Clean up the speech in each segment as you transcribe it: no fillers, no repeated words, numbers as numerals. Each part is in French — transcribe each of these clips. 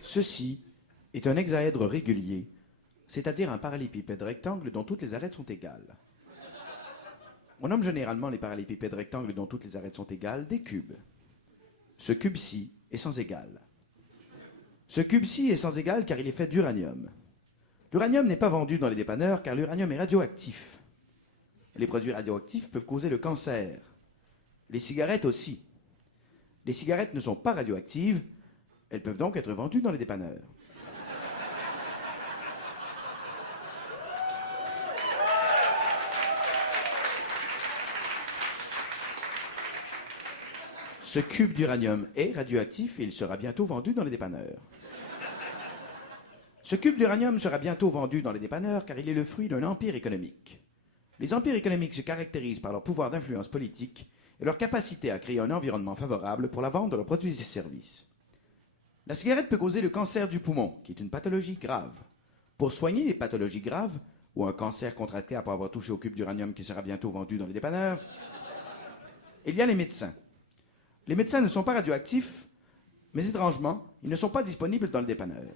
Ceci est un hexaèdre régulier, c'est-à-dire un parallélépipède rectangle dont toutes les arêtes sont égales. On nomme généralement les parallélépipèdes rectangles dont toutes les arêtes sont égales des cubes. Ce cube-ci est sans égal. Ce cube-ci est sans égal car il est fait d'uranium. L'uranium n'est pas vendu dans les dépanneurs car l'uranium est radioactif. Les produits radioactifs peuvent causer le cancer. Les cigarettes aussi. Les cigarettes ne sont pas radioactives, elles peuvent donc être vendues dans les dépanneurs. Ce cube d'uranium est radioactif et il sera bientôt vendu dans les dépanneurs. Ce cube d'uranium sera bientôt vendu dans les dépanneurs car il est le fruit d'un empire économique. Les empires économiques se caractérisent par leur pouvoir d'influence politique et leur capacité à créer un environnement favorable pour la vente de leurs produits et services. La cigarette peut causer le cancer du poumon, qui est une pathologie grave. Pour soigner les pathologies graves, ou un cancer contracté après avoir touché au cube d'uranium qui sera bientôt vendu dans les dépanneurs, il y a les médecins. Les médecins ne sont pas radioactifs, mais étrangement, ils ne sont pas disponibles dans le dépanneur.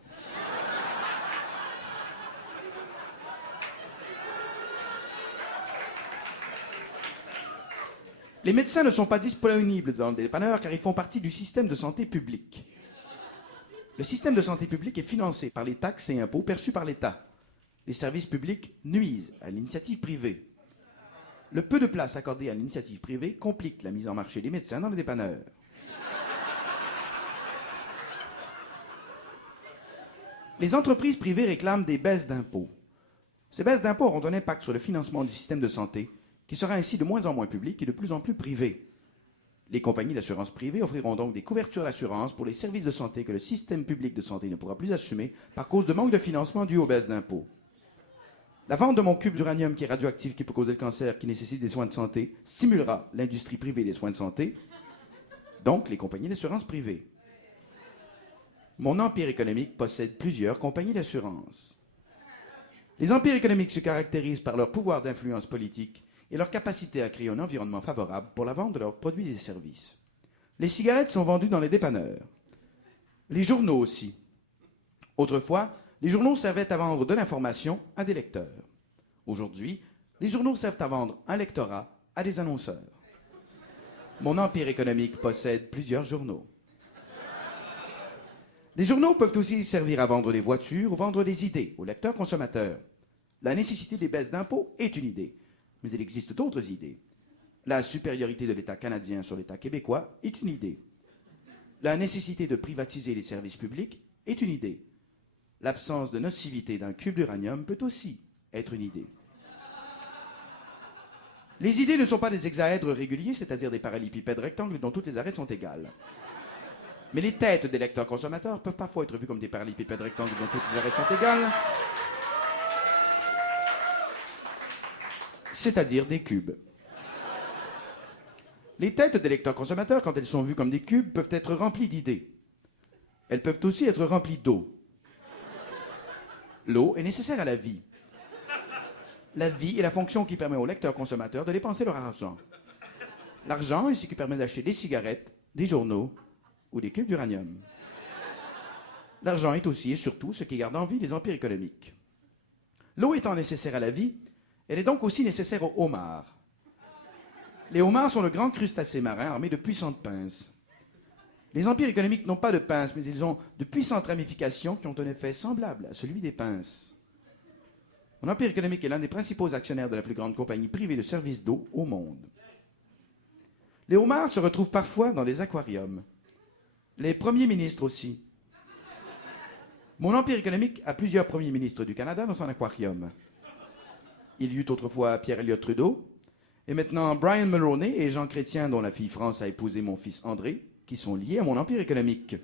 Les médecins ne sont pas disponibles dans le dépanneur car ils font partie du système de santé publique. Le système de santé publique est financé par les taxes et impôts perçus par l'État. Les services publics nuisent à l'initiative privée. Le peu de place accordée à l'initiative privée complique la mise en marché des médecins dans les dépanneurs. Les entreprises privées réclament des baisses d'impôts. Ces baisses d'impôts auront un impact sur le financement du système de santé, qui sera ainsi de moins en moins public et de plus en plus privé. Les compagnies d'assurance privée offriront donc des couvertures d'assurance pour les services de santé que le système public de santé ne pourra plus assumer par cause de manque de financement dû aux baisses d'impôts. La vente de mon cube d'uranium qui est radioactif, qui peut causer le cancer, qui nécessite des soins de santé, stimulera l'industrie privée des soins de santé, donc les compagnies d'assurance privée. Mon empire économique possède plusieurs compagnies d'assurance. Les empires économiques se caractérisent par leur pouvoir d'influence politique et leur capacité à créer un environnement favorable pour la vente de leurs produits et services. Les cigarettes sont vendues dans les dépanneurs. Les journaux aussi. Autrefois, les journaux servaient à vendre de l'information à des lecteurs. Aujourd'hui, les journaux servent à vendre un lectorat à des annonceurs. Mon empire économique possède plusieurs journaux. Les journaux peuvent aussi servir à vendre des voitures ou vendre des idées aux lecteurs consommateurs. La nécessité des baisses d'impôts est une idée. Mais il existe d'autres idées. La supériorité de l'État canadien sur l'État québécois est une idée. La nécessité de privatiser les services publics est une idée. L'absence de nocivité d'un cube d'uranium peut aussi être une idée. Les idées ne sont pas des hexaèdres réguliers, c'est-à-dire des parallélépipèdes rectangles dont toutes les arêtes sont égales. Mais les têtes des lecteurs consommateurs peuvent parfois être vues comme des parallélépipèdes rectangles dont toutes les arêtes sont égales, c'est-à-dire des cubes. Les têtes des lecteurs consommateurs, quand elles sont vues comme des cubes, peuvent être remplies d'idées. Elles peuvent aussi être remplies d'eau. L'eau est nécessaire à la vie. La vie est la fonction qui permet aux lecteurs consommateurs de dépenser leur argent. L'argent est ce qui permet d'acheter des cigarettes, des journaux ou des cubes d'uranium. L'argent est aussi et surtout ce qui garde en vie les empires économiques. L'eau étant nécessaire à la vie, elle est donc aussi nécessaire aux homards. Les homards sont de grands crustacés marins armés de puissantes pinces. Les empires économiques n'ont pas de pinces, mais ils ont de puissantes ramifications qui ont un effet semblable à celui des pinces. Mon empire économique est l'un des principaux actionnaires de la plus grande compagnie privée de services d'eau au monde. Les homards se retrouvent parfois dans des aquariums. Les premiers ministres aussi. Mon empire économique a plusieurs premiers ministres du Canada dans son aquarium. Il y eut autrefois Pierre Elliott Trudeau, et maintenant Brian Mulroney et Jean Chrétien, dont la fille France a épousé mon fils André, qui sont liés à mon empire économique.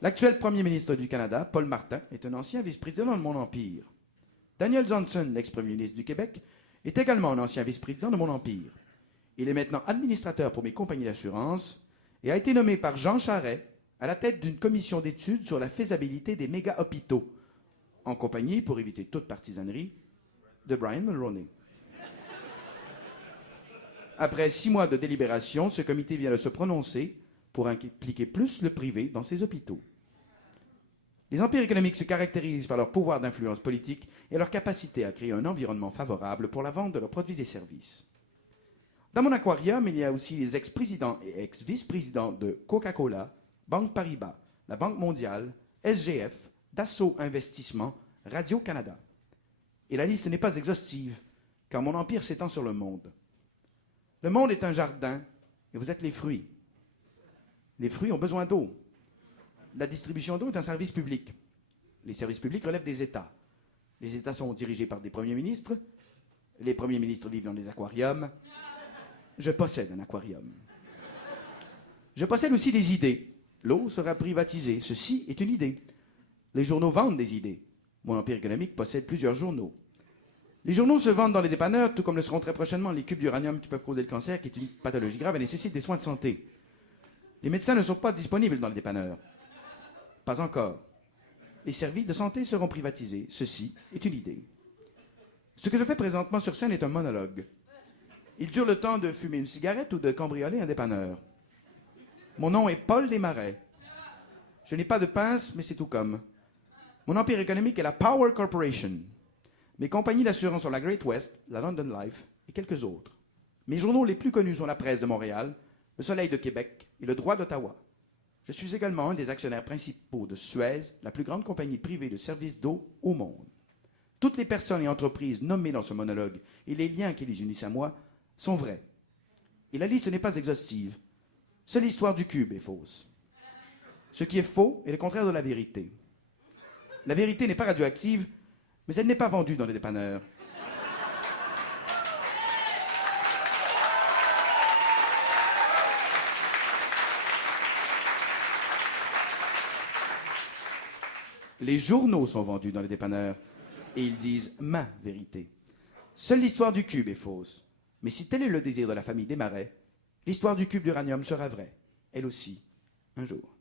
L'actuel premier ministre du Canada, Paul Martin, est un ancien vice-président de mon empire. Daniel Johnson, l'ex-premier ministre du Québec, est également un ancien vice-président de mon empire. Il est maintenant administrateur pour mes compagnies d'assurance et a été nommé par Jean Charest à la tête d'une commission d'études sur la faisabilité des méga-hôpitaux, en compagnie, pour éviter toute partisanerie, de Brian Mulroney. Après 6 mois de délibération, ce comité vient de se prononcer pour impliquer plus le privé dans ces hôpitaux. Les empires économiques se caractérisent par leur pouvoir d'influence politique et leur capacité à créer un environnement favorable pour la vente de leurs produits et services. Dans mon aquarium, il y a aussi les ex-présidents et ex-vice-présidents de Coca-Cola, Banque Paribas, la Banque mondiale, SGF, Dassault Investissement, Radio-Canada. Et la liste n'est pas exhaustive, car mon empire s'étend sur le monde. Le monde est un jardin, et vous êtes les fruits. Les fruits ont besoin d'eau. La distribution d'eau est un service public. Les services publics relèvent des États. Les États sont dirigés par des premiers ministres. Les premiers ministres vivent dans des aquariums. Je possède un aquarium. Je possède aussi des idées. L'eau sera privatisée. Ceci est une idée. Les journaux vendent des idées. Mon empire économique possède plusieurs journaux. Les journaux se vendent dans les dépanneurs, tout comme le seront très prochainement les cubes d'uranium qui peuvent causer le cancer, qui est une pathologie grave et nécessite des soins de santé. Les médecins ne sont pas disponibles dans les dépanneurs. Pas encore. Les services de santé seront privatisés. Ceci est une idée. Ce que je fais présentement sur scène est un monologue. Il dure le temps de fumer une cigarette ou de cambrioler un dépanneur. Mon nom est Paul Desmarais. Je n'ai pas de pince, mais c'est tout comme. Mon empire économique est la Power Corporation. Mes compagnies d'assurance sont la Great West, la London Life et quelques autres. Mes journaux les plus connus sont la Presse de Montréal, le Soleil de Québec et le Droit d'Ottawa. Je suis également un des actionnaires principaux de Suez, la plus grande compagnie privée de services d'eau au monde. Toutes les personnes et entreprises nommées dans ce monologue et les liens qui les unissent à moi sont vrais. Et la liste n'est pas exhaustive. Seule l'histoire du cube est fausse. Ce qui est faux est le contraire de la vérité. La vérité n'est pas radioactive, mais elle n'est pas vendue dans les dépanneurs. Les journaux sont vendus dans les dépanneurs et ils disent ma vérité. Seule l'histoire du cube est fausse. Mais si tel est le désir de la famille Desmarais, l'histoire du cube d'uranium sera vraie, elle aussi, un jour.